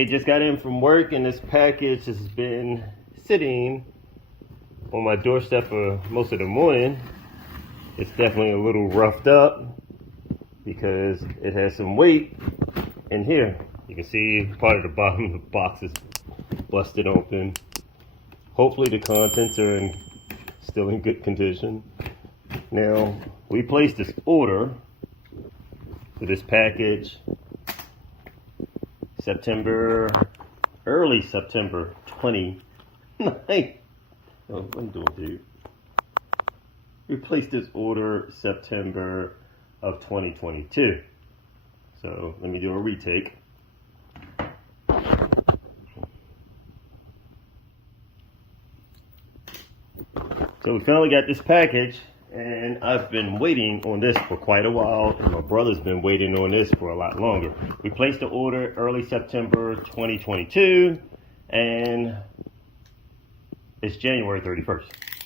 Okay, just got in from work and this package has been sitting on my doorstep for most of the morning. It's definitely a little roughed up because it has some weight in here. You can see part of the bottom of the box is busted open. Hopefully the contents are still in good condition. Now, we placed this order for this package early September 29th. Oh, what are you doing, dude? We placed this order September of 2022. So let me do a retake. So we finally got this package, and I've been waiting on this for quite a while, and my brother's been waiting on this for a lot longer. We placed the order early September 2022, and it's January 31st.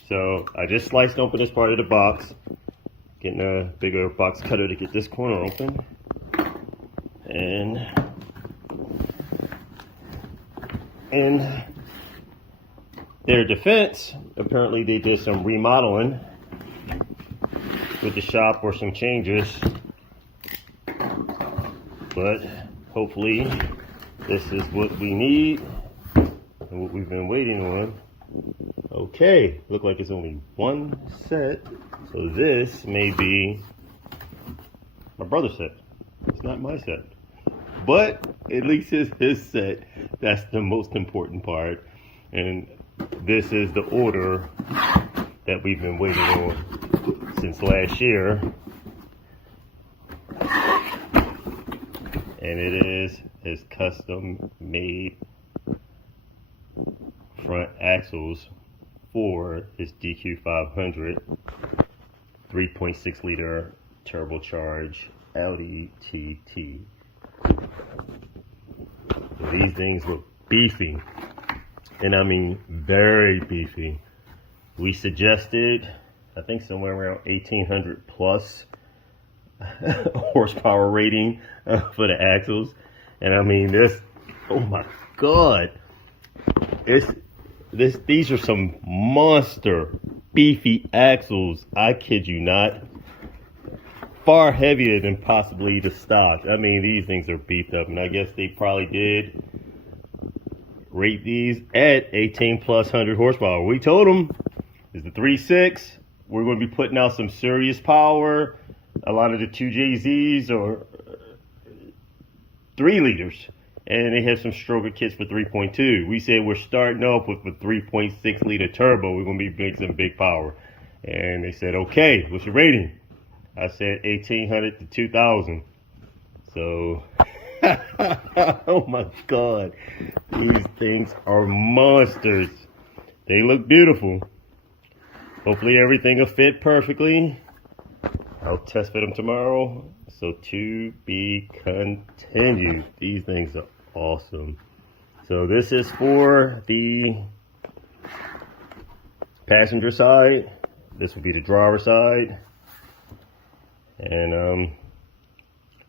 So I just sliced open this part of the box, getting a bigger box cutter to get this corner open. And in their defense, apparently they did some remodeling with the shop or some changes, but hopefully this is what we need and what we've been waiting on. Okay, look like it's only one set, so this may be my brother's set. It's not my set, but at least it's his set. That's the most important part, and this is the order that we've been waiting on since last year, and it is his custom made front axles for his DQ500 3.6 liter turbocharged Audi TT. These things look beefy, and I mean very beefy. We suggested, I think, somewhere around 1800 plus horsepower rating for the axles, and I mean this. Oh my God! These are some monster beefy axles. I kid you not. Far heavier than possibly the stock. I mean, these things are beefed up, and I guess they probably did rate these at 18 plus 100 horsepower. We told them it's the 3.6. We're going to be putting out some serious power. A lot of the 2JZs are 3 liters, and they have some stroker kits for 3.2. We said we're starting off with a 3.6 liter turbo. We're going to be making some big power. And they said, okay, what's your rating? I said 1800 to 2000. So, oh my God, these things are monsters. They look beautiful. Hopefully everything will fit perfectly. I'll test fit them tomorrow. So to be continued. These things are awesome. So this is for the passenger side. This would be the driver side. And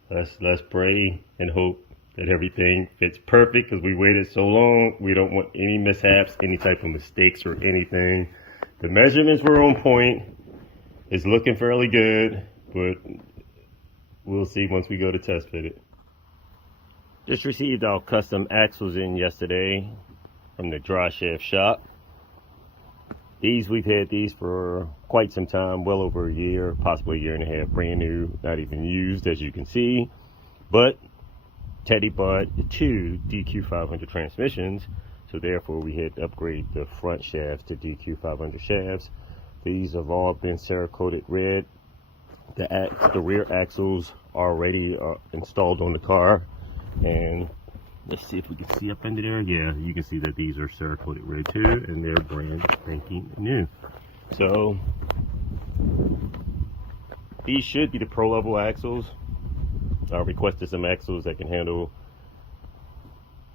let's pray and hope that everything fits perfect, because we waited so long. We don't want any mishaps, any type of mistakes or anything. The measurements were on point. It's looking fairly good, but we'll see once we go to test fit it. Just received our custom axles in yesterday from the Driveshaft shop. We've had these for quite some time, well over a year, possibly a year and a half, brand new, not even used, as you can see. But Teddy bought 2 DQ500 transmissions, so therefore we had to upgrade the front shafts to DQ500 shafts. These have all been Cerakoted red. The rear axles already are installed on the car, and let's see if we can see up under there. Yeah, you can see that these are Cerakoted red too, and they're brand spanking new. So these should be the pro level axles. I requested some axles that can handle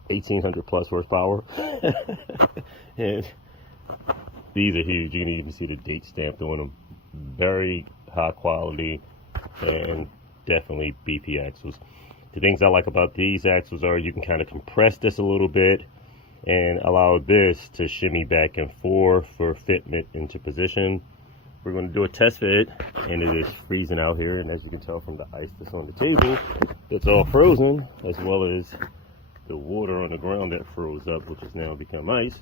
1800 plus horsepower. And these are huge. You can even see the date stamped on them. Very high quality and definitely beefy axles. The things I like about these axles are you can kind of compress this a little bit and allow this to shimmy back and forth for fitment into position. We're going to do a test fit, and it is freezing out here, and as you can tell from the ice that's on the table, it's all frozen, as well as the water on the ground that froze up, which has now become ice.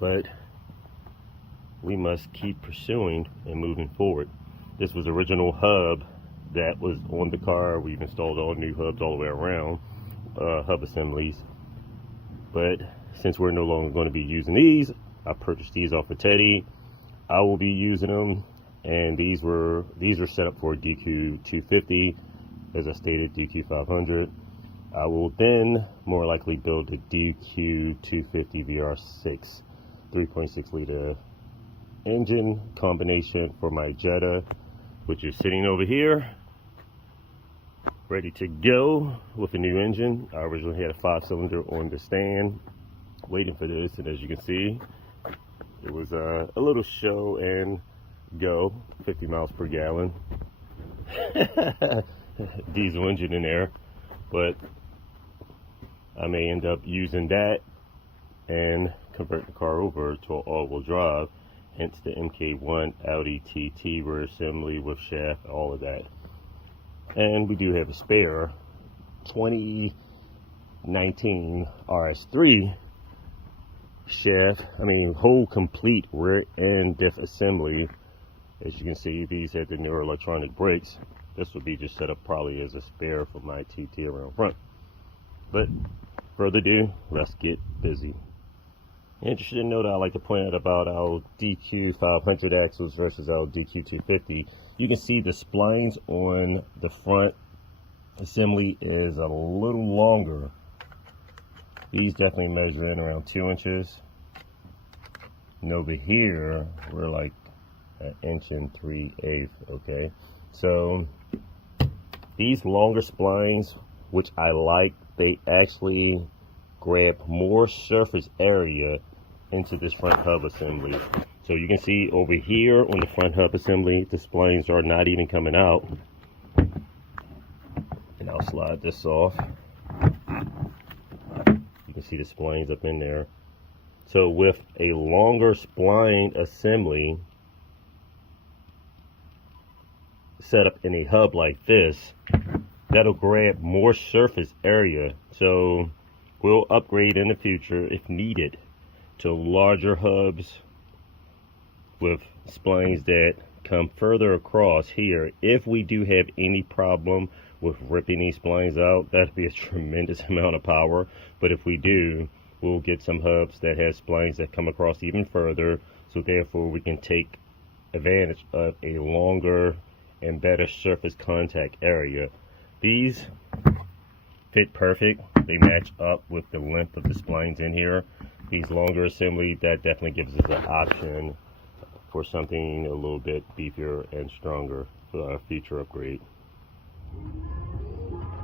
But we must keep pursuing and moving forward. This was the original hub that was on the car. We've installed all new hubs all the way around, hub assemblies. But since we're no longer going to be using these, I purchased these off of Teddy. I will be using them, and these are set up for DQ 250, as I stated, DQ 500. I will then more likely build a DQ 250 VR6 3.6 liter engine combination for my Jetta, which is sitting over here ready to go with a new engine. I originally had a 5-cylinder on the stand waiting for this, and as you can see, it was a little show and go, 50 miles per gallon diesel engine in there, but I may end up using that and convert the car over to an all-wheel drive, hence the MK1 Audi TT rear assembly with shaft, all of that. And we do have a spare 2019 RS3 shaft, whole complete rear end diff assembly. As you can see, these have the newer electronic brakes. This would be just set up probably as a spare for my TT around front. But further ado, let's get busy. Interesting note I like to point out about our DQ 500 axles versus our DQ 250. You can see the splines on the front assembly is a little longer. These definitely measure in around 2 inches. And over here, we're like 1 3/8 inches, okay? So these longer splines, which I like, they actually grab more surface area into this front hub assembly. So you can see over here on the front hub assembly, the splines are not even coming out. And I'll slide this off. You can see the splines up in there. So with a longer spline assembly set up in a hub like this, that'll grab more surface area. So we'll upgrade in the future if needed to larger hubs with splines that come further across here. If we do have any problem with ripping these splines out, that'd be a tremendous amount of power. But if we do, we'll get some hubs that has splines that come across even further, so therefore we can take advantage of a longer and better surface contact area. These fit perfect. They match up with the length of the splines in here. These longer assembly, that definitely gives us an option for something a little bit beefier and stronger for our future upgrade.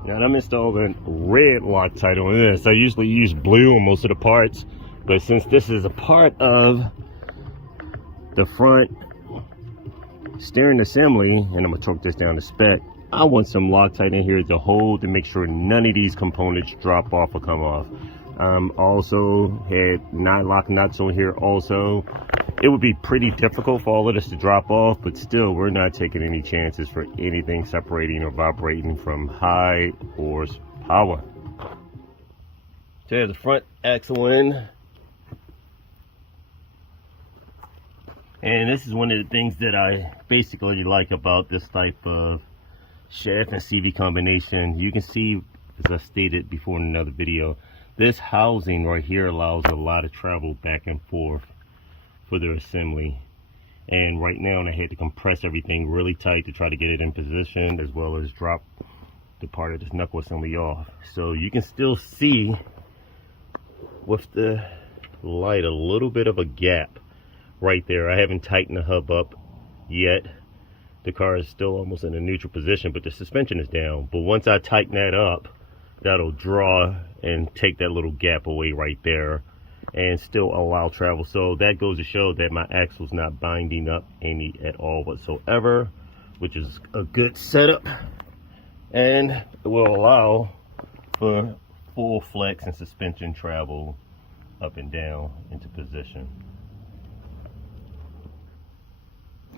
Now I'm installing red Loctite on this. I usually use blue on most of the parts, but since this is a part of the front steering assembly, and I'm gonna torque this down to spec, I want some Loctite in here to hold to make sure none of these components drop off or come off. Also had 9 lock nuts on here also. It would be pretty difficult for all of this to drop off, but still, we're not taking any chances for anything separating or vibrating from high horsepower. So there's the front axle in. And this is one of the things that I basically like about this type of shaft and CV combination. You can see, as I stated before in another video, this housing right here allows a lot of travel back and forth for the assembly. And right now I had to compress everything really tight to try to get it in position, as well as drop the part of this knuckle assembly off. So you can still see with the light a little bit of a gap right there. I haven't tightened the hub up yet. The car is still almost in a neutral position, but the suspension is down. But once I tighten that up, that'll draw and take that little gap away right there and still allow travel. So that goes to show that my axle's not binding up any at all whatsoever, which is a good setup and it will allow for full flex and suspension travel up and down into position.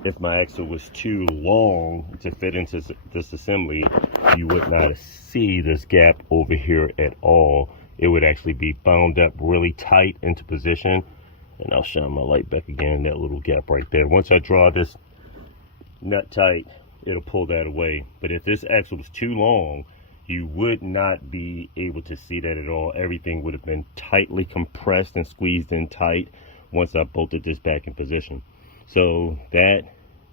If my axle was too long to fit into this assembly, you would not see this gap over here at all. It would actually be bound up really tight into position. And I'll shine my light back again, that little gap right there. Once I draw this nut tight, it'll pull that away. But if this axle was too long, you would not be able to see that at all. Everything would have been tightly compressed and squeezed in tight once I bolted this back in position. So that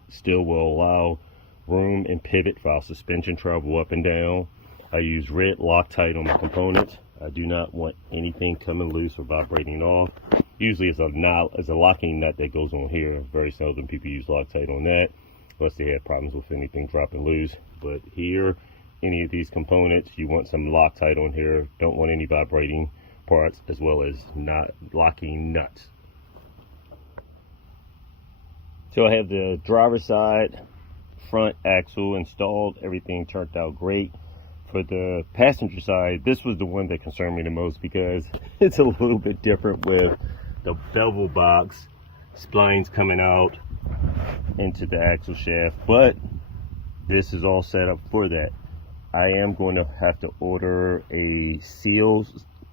still will allow room and pivot for our suspension travel up and down. I use red Loctite on my components. I do not want anything coming loose or vibrating off. Usually it's a locking nut that goes on here. Very seldom people use Loctite on that unless they have problems with anything dropping loose. But here, any of these components, you want some Loctite on here. Don't want any vibrating parts, as well as not locking nuts. So I have the driver's side front axle installed. Everything turned out great. For the passenger side, this was the one that concerned me the most because it's a little bit different with the bevel box splines coming out into the axle shaft, but this is all set up for that. I am going to have to order a seal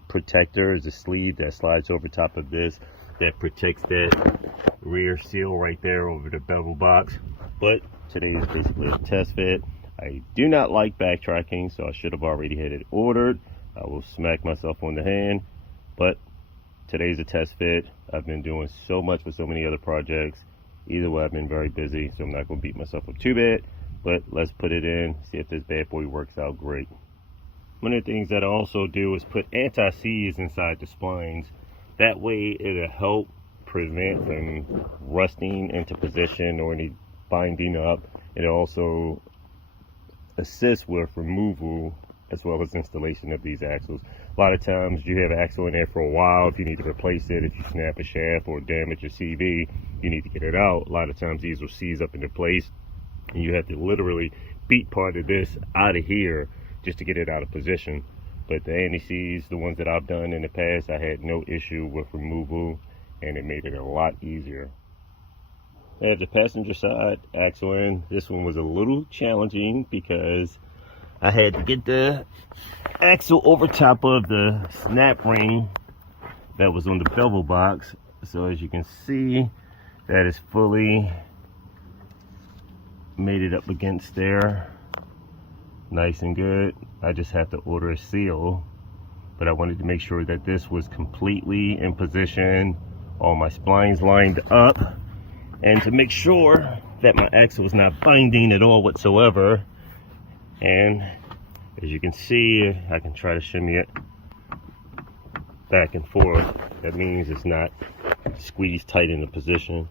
protector as a sleeve that slides over top of this that protects that rear seal right there over the bevel box. But today is basically a test fit. I do not like backtracking, so I should have already had it ordered. I will smack myself on the hand, but today's a test fit. I've been doing so much with so many other projects. Either way, I've been very busy, so I'm not going to beat myself up too bad. But let's put it in, see if this bad boy works out great. One of the things that I also do is put anti-seize inside the splines. That way it'll help prevent from rusting into position or any binding up. It also assists with removal as well as installation of these axles. A lot of times you have an axle in there for a while. If you need to replace it, if you snap a shaft or damage a CV, you need to get it out. A lot of times these will seize up into place and you have to literally beat part of this out of here just to get it out of position. But the anti-seize, the ones that I've done in the past, I had no issue with removal and it made it a lot easier. I have the passenger side axle in. This one was a little challenging because I had to get the axle over top of the snap ring that was on the bevel box. So as you can see, that is fully made it up against there. Nice and good. I just have to order a seal, but I wanted to make sure that this was completely in position, all my splines lined up, and to make sure that my axle was not binding at all whatsoever. And as you can see, I can try to shimmy it back and forth. That means it's not squeezed tight in the position.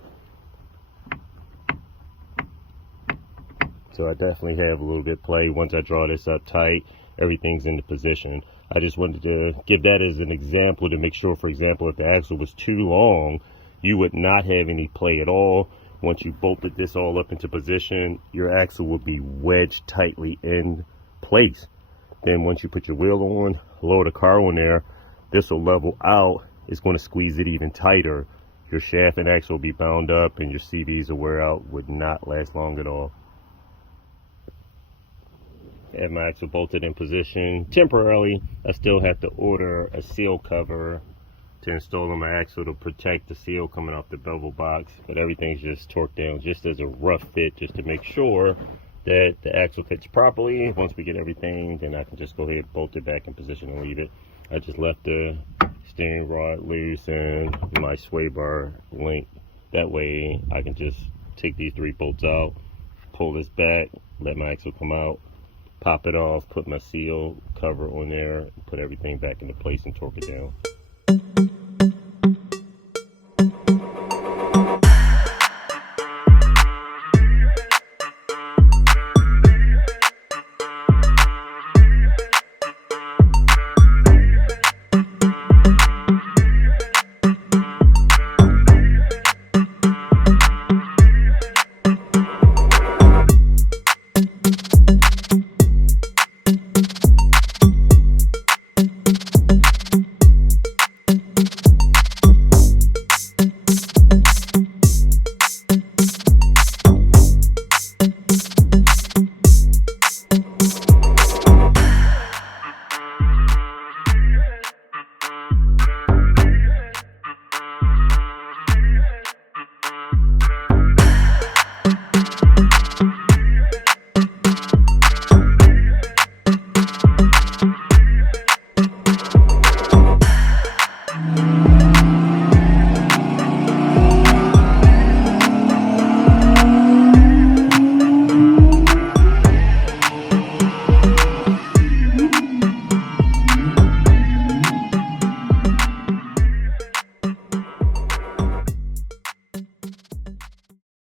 So I definitely have a little bit of play. Once I draw this up tight, everything's in the position. I just wanted to give that as an example to make sure, for example, if the axle was too long, you would not have any play at all. Once you bolted this all up into position, your axle would be wedged tightly in place. Then once you put your wheel on, lower the car on there, this will level out. It's going to squeeze it even tighter. Your shaft and axle will be bound up and your CVs will wear out, would not last long at all. Have my axle bolted in position temporarily. I still have to order a seal cover to install on my axle to protect the seal coming off the bevel box, but everything's just torqued down just as a rough fit, just to make sure that the axle fits properly. Once we get everything, then I can just go ahead, bolt it back in position and leave it. I just left the steering rod loose and my sway bar linked. That way I can just take these 3 bolts out, pull this back, let my axle come out, pop it off, put my seal cover on there, put everything back into place and torque it down.